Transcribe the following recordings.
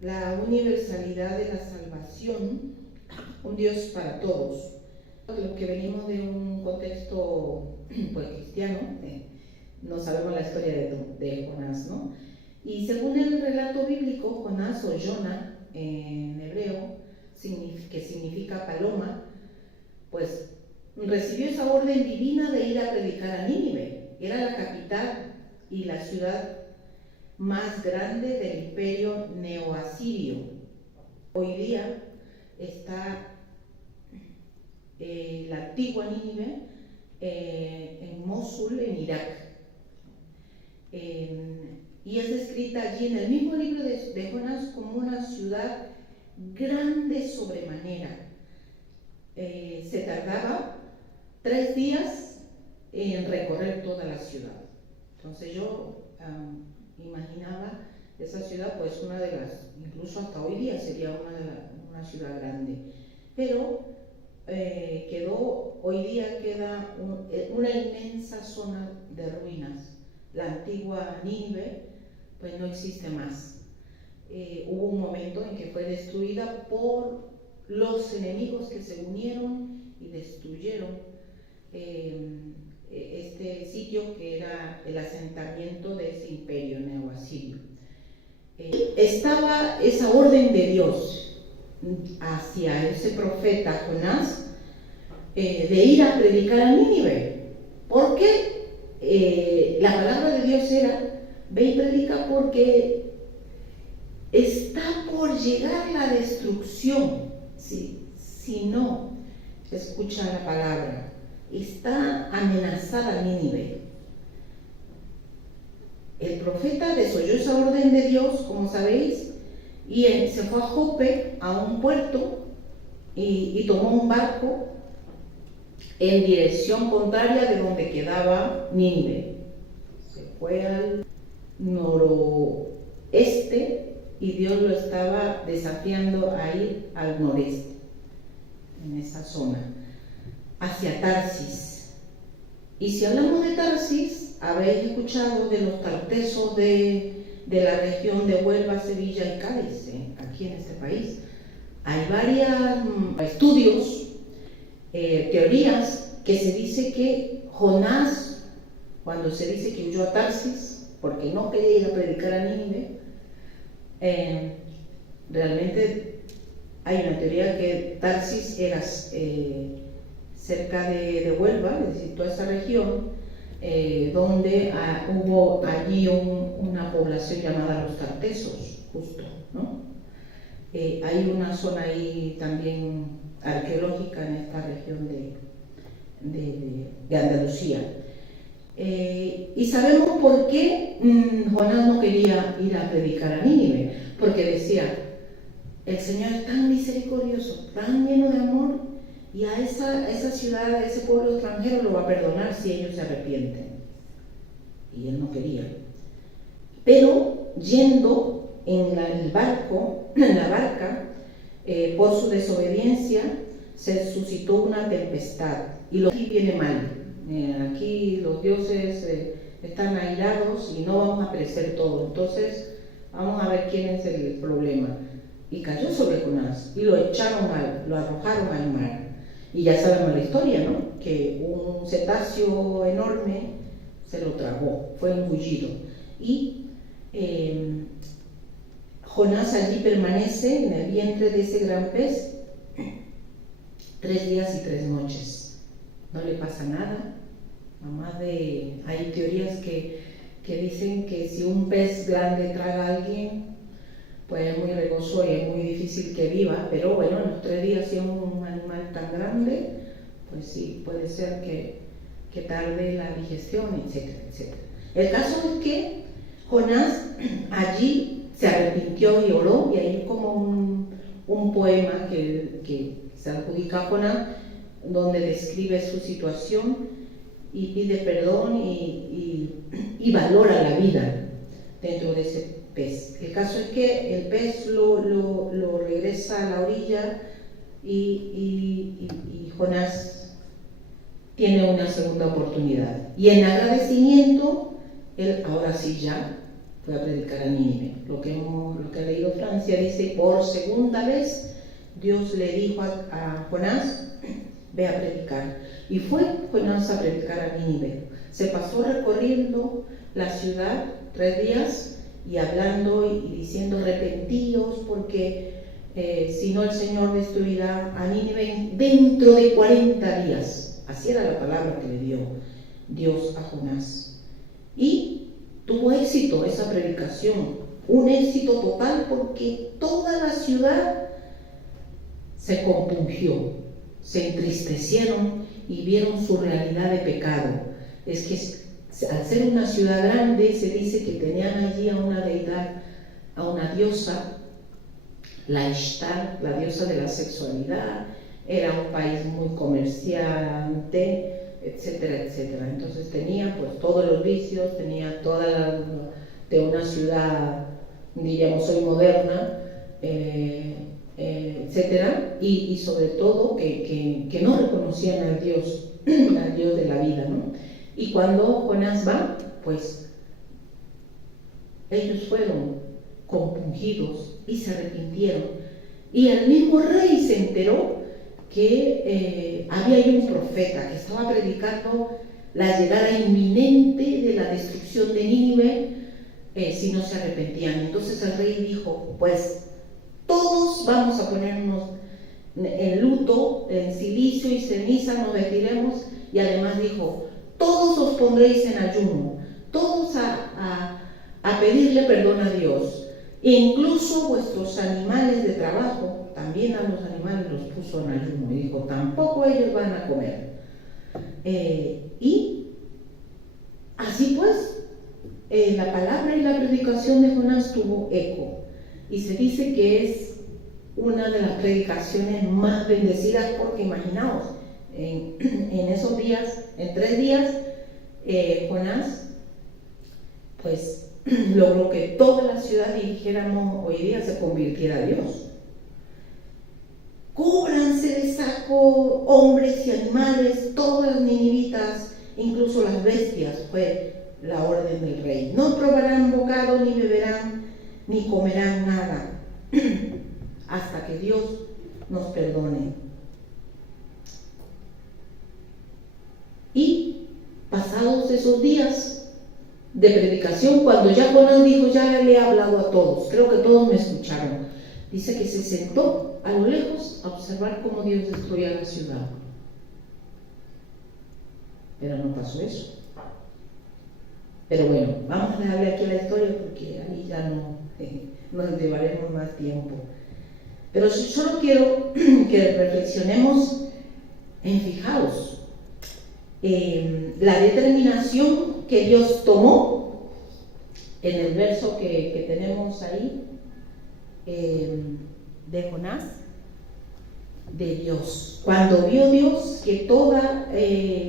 la universalidad de la salvación, un Dios para todos. Los que venimos de un contexto pues, cristiano, no sabemos la historia de Jonás, ¿no? Y según el relato bíblico, Jonás o Jonah en hebreo, que significa paloma, pues recibió esa orden divina de ir a predicar a Nínive. Era la capital y la ciudad más grande del imperio neoasirio. Hoy día está la antigua Nínive en Mosul, en Irak. Y es descrita allí en el mismo libro de Jonás como una ciudad grande sobremanera. Se tardaba 3 días en recorrer toda la ciudad. Entonces yo imaginaba esa ciudad, pues una de las, incluso hasta hoy día sería una ciudad grande. Pero hoy día queda una inmensa zona de ruinas. La antigua Nínive pues no existe más. Hubo un momento en que fue destruida por los enemigos que se unieron y destruyeron este sitio que era el asentamiento de ese imperio neoasirio. Estaba esa orden de Dios hacia ese profeta Jonás de ir a predicar a Nínive, porque la palabra de Dios era: ve y predica porque está por llegar la destrucción. Si no escucha la palabra, está amenazada Nínive. El profeta desoyó esa orden de Dios, como sabéis, y se fue a Jope, a un puerto, y tomó un barco en dirección contraria de donde quedaba Nínive. Se fue al noroeste y Dios lo estaba desafiando a ir al noreste, en esa zona, hacia Tarsis. Y si hablamos de Tarsis, habéis escuchado de los tartesos de la región de Huelva, Sevilla y Cádiz, aquí en este país. Hay varios estudios, teorías, que se dice que Jonás, cuando se dice que huyó a Tarsis, porque no quería ir a predicar a Nínive, realmente hay una teoría que Tarsis era cerca de Huelva, es decir, toda esa región, donde hubo allí una población llamada los tartesos, justo, ¿no? Hay una zona ahí también arqueológica en esta región de Andalucía. Y sabemos por qué Jonás no quería ir a predicar a Nínive, porque decía: el Señor es tan misericordioso, tan lleno de amor, y a esa ciudad, a ese pueblo extranjero lo va a perdonar si ellos se arrepienten. Y él no quería. Pero yendo en la barca, por su desobediencia, se suscitó una tempestad. Y aquí viene mal. Aquí los dioses están airados y no vamos a perecer todos. Entonces, vamos a ver quién es el problema. Y cayó sobre Jonás y lo arrojaron al mar. Y ya sabemos la historia, ¿no? Que un cetáceo enorme se lo tragó, fue engullido. Y Jonás allí permanece en el vientre de ese gran pez 3 días y 3 noches. No le pasa nada. Hay teorías que dicen que si un pez grande traga a alguien, pues es muy riesgoso y es muy difícil que viva, pero bueno, en los 3 días, si es un animal tan grande, pues sí, puede ser que tarde la digestión, etcétera, etcétera. El caso es que Jonás allí se arrepintió y oró, y hay como un poema que se adjudica a Jonás, donde describe su situación y pide perdón y valora la vida dentro de ese pez. El caso es que el pez lo regresa a la orilla y Jonás tiene una segunda oportunidad. Y en agradecimiento, él ahora sí ya fue a predicar a Nínive. Lo que ha leído Francia dice, por segunda vez Dios le dijo a Jonás, ve a predicar. Y fue Jonás a predicar a Nínive. Se pasó recorriendo la ciudad 3 días y hablando y diciendo, arrepentíos porque si no el Señor destruirá a Nínive dentro de 40 días. Así era la palabra que le dio Dios a Jonás. Y tuvo éxito esa predicación, un éxito total porque toda la ciudad se compungió, se entristecieron y vieron su realidad de pecado. Es que al ser una ciudad grande se dice que tenían allí a una deidad, a una diosa, la Ishtar, la diosa de la sexualidad. Era un país muy comerciante, etcétera, etcétera. Entonces tenía pues todos los vicios, tenía toda de una ciudad, diríamos hoy moderna, etcétera, y sobre todo que no reconocían al Dios de la vida, ¿no? Y cuando Jonás va, pues ellos fueron compungidos y se arrepintieron. Y el mismo rey se enteró que había ahí un profeta que estaba predicando la llegada inminente de la destrucción de Nínive si no se arrepentían. Entonces el rey dijo, pues todos vamos a ponernos en luto, en silicio y ceniza nos vestiremos, y además dijo, todos os pondréis en ayuno, todos a pedirle perdón a Dios, e incluso vuestros animales de trabajo, también a los animales los puso en ayuno, y dijo, tampoco ellos van a comer. Y así pues, la palabra y la predicación de Jonás tuvo eco, y se dice que es una de las predicaciones más bendecidas, porque imaginaos, en esos días, en 3 días, Jonás pues logró que toda la ciudad, dijéramos hoy día, se convirtiera a Dios. Cúbranse de saco hombres y animales, todas las ninivitas, incluso las bestias, fue la orden del rey. No probarán bocado, ni beberán, ni comerán nada, hasta que Dios nos perdone. Y pasados esos días de predicación, cuando ya Jonás dijo, ya le he hablado a todos, creo que todos me escucharon, dice que se sentó a lo lejos a observar cómo Dios destruía la ciudad. Pero no pasó eso. Pero bueno, vamos a dejarle aquí la historia porque ahí ya no nos llevaremos más tiempo. Pero solo quiero que reflexionemos en, fijaos, la determinación que Dios tomó en el verso que tenemos ahí, de Jonás, de Dios. Cuando vio Dios que toda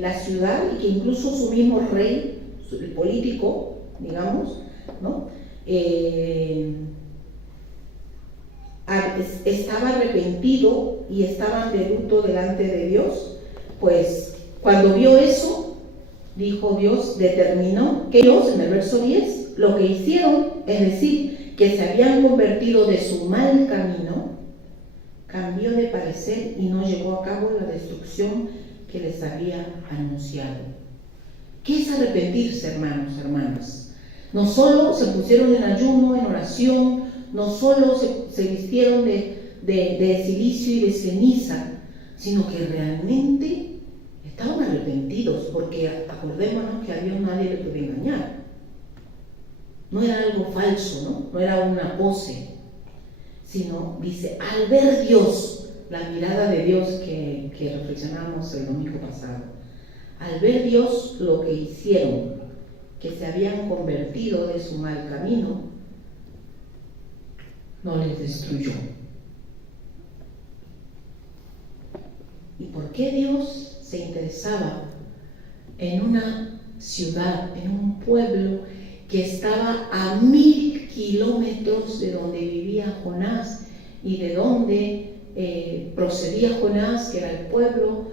la ciudad, y que incluso su mismo rey, el político, digamos, ¿no? Estaba arrepentido y estaban de luto delante de Dios, pues cuando vio eso, dijo Dios, determinó que ellos, en el verso 10, lo que hicieron, es decir, que se habían convertido de su mal camino, cambió de parecer y no llevó a cabo la destrucción que les había anunciado. ¿Qué es arrepentirse, hermanos, hermanas? No solo se pusieron en ayuno, en oración, no solo se vistieron de silicio y de ceniza, sino que realmente estaban arrepentidos, porque acordémonos que a Dios nadie le puede engañar. No era algo falso, ¿no? No era una pose, sino, dice, al ver Dios, la mirada de Dios que reflexionamos el domingo pasado, al ver Dios lo que hicieron, que se habían convertido de su mal camino, no les destruyó. ¿Y por qué Dios se interesaba en una ciudad, en un pueblo que estaba a 1000 kilómetros de donde vivía Jonás y de donde procedía Jonás, que era el pueblo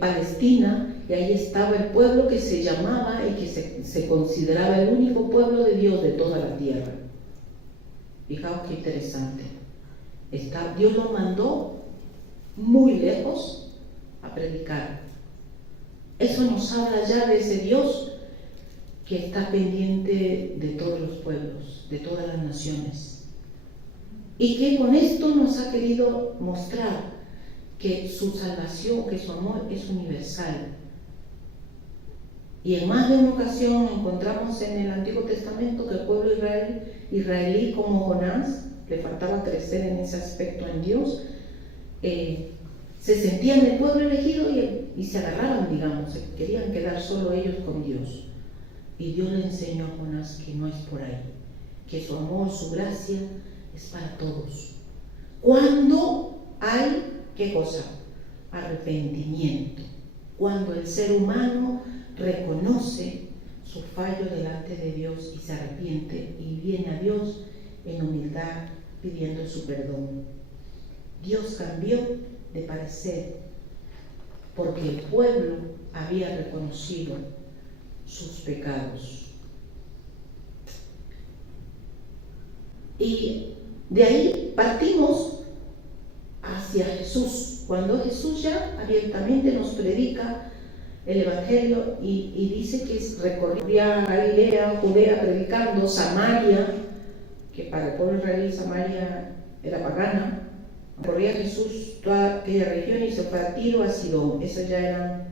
Palestina, y ahí estaba el pueblo que se llamaba y que se consideraba el único pueblo de Dios de toda la tierra. Fijaos qué interesante. Dios lo mandó muy lejos a predicar. Eso nos habla ya de ese Dios que está pendiente de todos los pueblos, de todas las naciones. Y que con esto nos ha querido mostrar que su salvación, que su amor es universal. Y en más de una ocasión encontramos en el Antiguo Testamento que el pueblo israelí como Jonás, le faltaba crecer en ese aspecto en Dios, se sentían el pueblo elegido y se agarraban, digamos, querían quedar solo ellos con Dios. Y Dios le enseñó a Jonás que no es por ahí, que su amor, su gracia es para todos. Cuando hay, ¿qué cosa? Arrepentimiento. Cuando el ser humano reconoce su fallo delante de Dios y se arrepiente y viene a Dios en humildad pidiendo su perdón. Dios cambió de parecer porque el pueblo había reconocido sus pecados. Y de ahí partimos hacia Jesús, cuando Jesús ya abiertamente nos predica el Evangelio y dice que recorría Galilea, Judea, predicando, Samaria, que para el pueblo israelí Samaria era pagana. Recorría Jesús toda aquella región y se fue a Tiro, a Sidón. Esos ya eran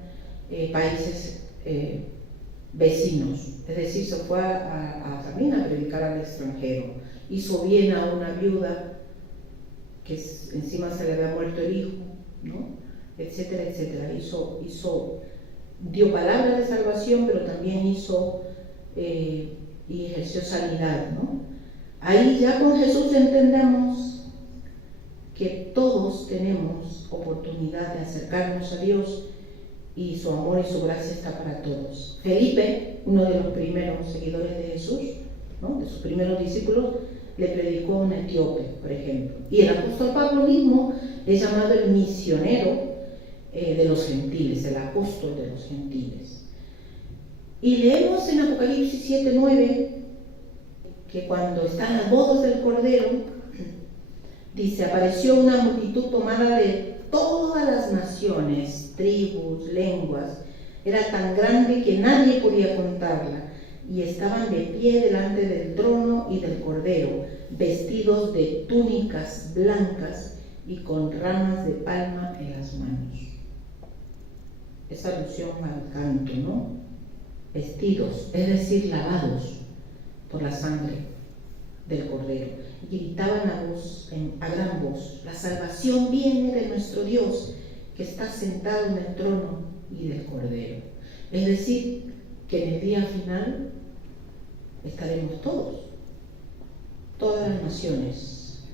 países vecinos, es decir, se fue también a predicar al extranjero. Hizo bien a una viuda que encima se le había muerto el hijo, ¿no? Etcétera, etcétera. Dio palabra de salvación, pero también y ejerció sanidad, ¿no? Ahí ya con Jesús entendemos que todos tenemos oportunidad de acercarnos a Dios y su amor y su gracia está para todos. Felipe, uno de los primeros seguidores de Jesús, ¿no? De sus primeros discípulos, le predicó a un etíope, por ejemplo. Y el apóstol Pablo mismo es llamado el misionero de los gentiles, el apóstol de los gentiles. Y leemos en Apocalipsis 7:9 que cuando están las bodas del Cordero, dice, apareció una multitud tomada de todas las naciones, tribus, lenguas. Era tan grande que nadie podía contarla. Y estaban de pie delante del trono y del Cordero, vestidos de túnicas blancas y con ramas de palma en las manos. Es alusión al canto, ¿no? Vestidos, es decir, lavados por la sangre del Cordero. Y gritaban a gran voz, la salvación viene de nuestro Dios, que está sentado en el trono y del Cordero. Es decir, que en el día final estaremos todas las naciones.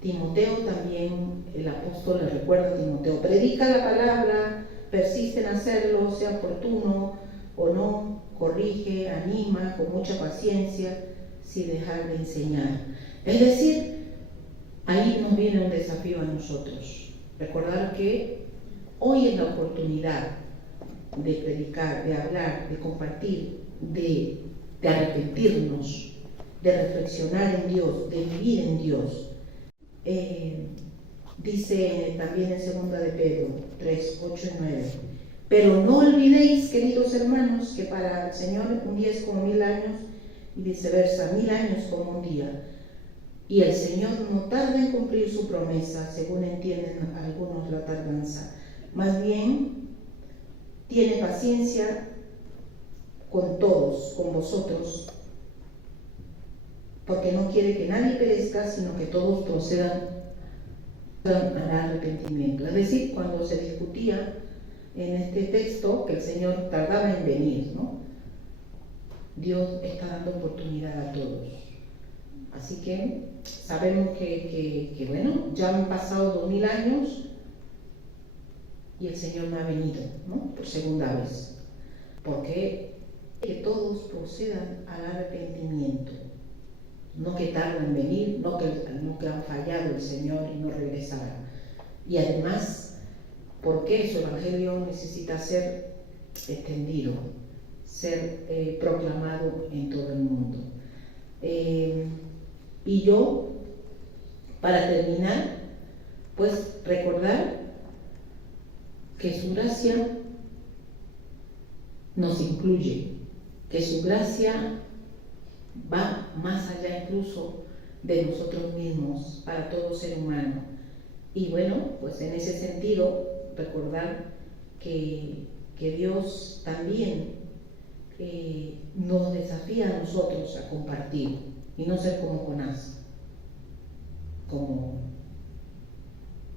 Timoteo también, el apóstol le recuerda a Timoteo, predica la palabra, persiste en hacerlo, sea oportuno o no, corrige, anima con mucha paciencia, sin dejar de enseñar. Es decir, ahí nos viene un desafío a nosotros. Recordar que hoy es la oportunidad de predicar, de hablar, de compartir, de arrepentirnos, de reflexionar en Dios, de vivir en Dios. Dice también en 2 de Pedro 3, 8 y 9, pero no olvidéis, queridos hermanos, que para el Señor un día es como 1000 años y viceversa, 1000 años como un día. Y el Señor no tarda en cumplir su promesa, según entienden algunos la tardanza. Más bien, tiene paciencia con todos, con vosotros, porque no quiere que nadie perezca, sino que todos procedan al arrepentimiento. Es decir, cuando se discutía en este texto que el Señor tardaba en venir, ¿no? Dios está dando oportunidad a todos. Así que sabemos que bueno, ya han pasado 2000 años y el Señor no ha venido, ¿no? Por segunda vez. Porque que todos procedan al arrepentimiento. No que tardan en venir, no que han fallado el Señor y no regresarán. Y además, porque su evangelio necesita ser extendido, ser proclamado en todo el mundo. Y yo, para terminar, pues recordar que su gracia nos incluye, que su gracia va más allá incluso de nosotros mismos, para todo ser humano. Y bueno, pues en ese sentido, recordar que Dios también nos desafía a nosotros a compartir y no ser como Jonás, como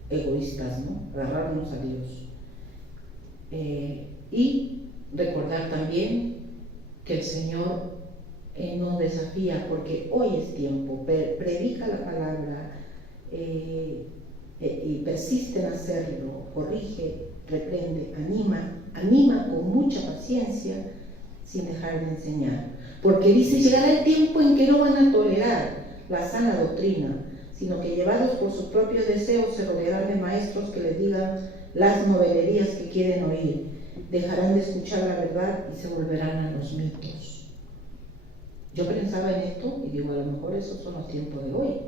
egoístas, ¿no? Agarrarnos a Dios. Y recordar también que el Señor nos desafía, porque hoy es tiempo, predica la palabra y persiste en hacerlo, corrige, reprende, anima con mucha paciencia sin dejar de enseñar. Porque dice, llegará el tiempo en que no van a tolerar la sana doctrina, sino que llevados por sus propios deseos se rodearán de maestros que les digan las novelerías que quieren oír, dejarán de escuchar la verdad y se volverán a los mitos. Yo pensaba en esto y digo, a lo mejor esos son los tiempos de hoy,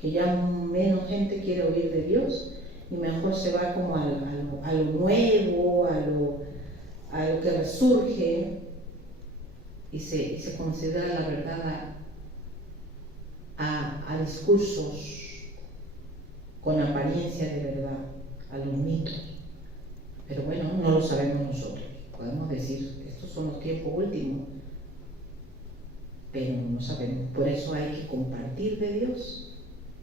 que ya menos gente quiere oír de Dios y mejor se va como a lo nuevo, a lo que resurge y se considera la verdad a discursos con apariencia de verdad, a los mitos. Pero bueno, no lo sabemos nosotros. Podemos decir, estos son los tiempos últimos, pero no sabemos. Por eso hay que compartir de Dios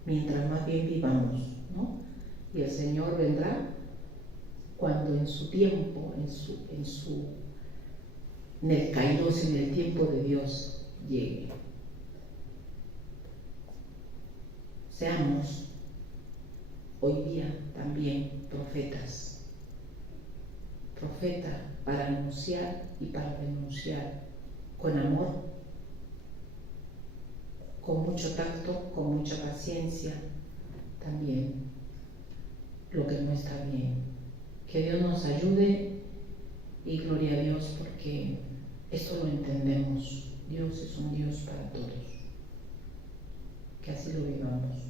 mientras más bien vivamos, ¿no? Y el Señor vendrá cuando en su tiempo, en el kairos, en el tiempo de Dios llegue. Seamos hoy día también profetas. Profeta para anunciar y para denunciar con amor, con mucho tacto, con mucha paciencia también lo que no está bien. Que Dios nos ayude y gloria a Dios, porque esto lo entendemos. Dios es un Dios para todos. Que así lo vivamos.